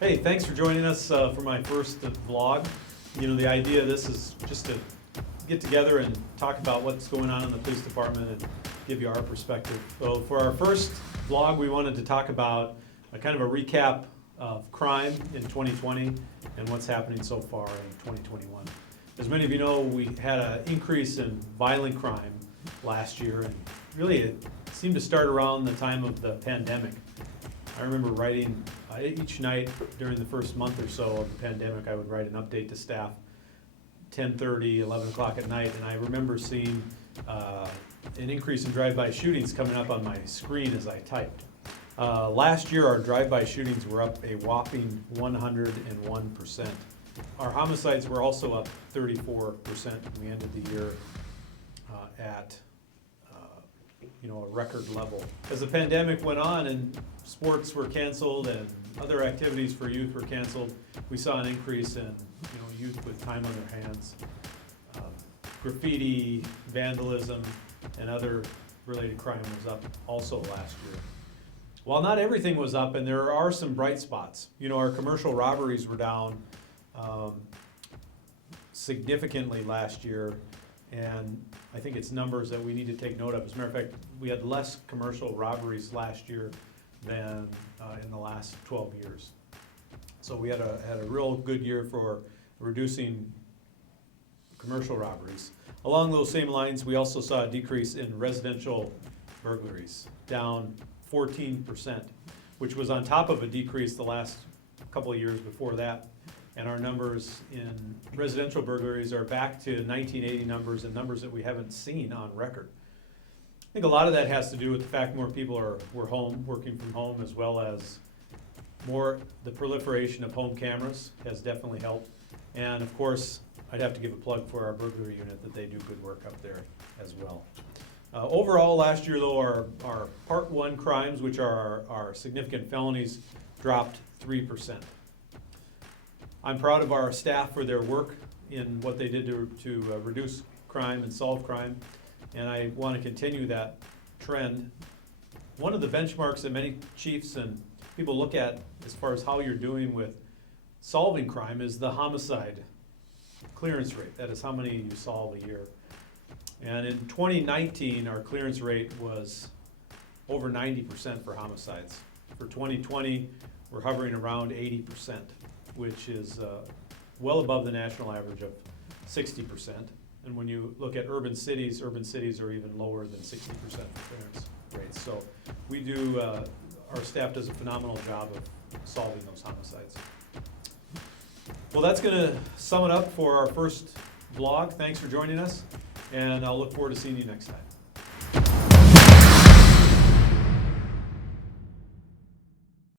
Hey, thanks for joining us for my first vlog. You know, the idea of this is just to get together and talk about what's going on in the police department and give you our perspective. So for our first vlog, we wanted to talk about a kind of a recap of crime in 2020 and what's happening so far in 2021. As many of you know, we had an increase in violent crime last year, and really it seemed to start around the time of the pandemic. I remember writing each night during the first month or so of the pandemic, I would write an update to staff 10:30, 11 o'clock at night, and I remember seeing an increase in drive-by shootings coming up on my screen as I typed. Last year, our drive-by shootings were up a whopping 101%. Our homicides were also up 34%. We ended the year at a record level. As the pandemic went on and sports were canceled and other activities for youth were canceled, we saw an increase in youth with time on their hands. Graffiti, vandalism, and other related crime was up also last year. While not everything was up, and there are some bright spots, our commercial robberies were down significantly last year, and I think it's numbers that we need to take note of. As a matter of fact, we had less commercial robberies last year than in the last 12 years. So we had a real good year for reducing commercial robberies. Along those same lines, we also saw a decrease in residential burglaries, down 14%, which was on top of a decrease the last couple of years before that. And our numbers in residential burglaries are back to 1980 numbers, and numbers that we haven't seen on record. I think a lot of that has to do with the fact more people were home, working from home, as well as the proliferation of home cameras has definitely helped. And of course, I'd have to give a plug for our burglary unit, that they do good work up there as well. Overall, last year though, our Part 1 crimes, which are our significant felonies, dropped 3%. I'm proud of our staff for their work in what they did to reduce crime and solve crime, and I want to continue that trend. One of the benchmarks that many chiefs and people look at as far as how you're doing with solving crime is the homicide clearance rate. That is how many you solve a year. And in 2019, our clearance rate was over 90% for homicides. For 2020, we're hovering around 80%, which is well above the national average of 60%. And when you look at urban cities are even lower than 60% for clearance rates. So we do, our staff does a phenomenal job of solving those homicides. Well, that's going to sum it up for our first vlog. Thanks for joining us, and I'll look forward to seeing you next time.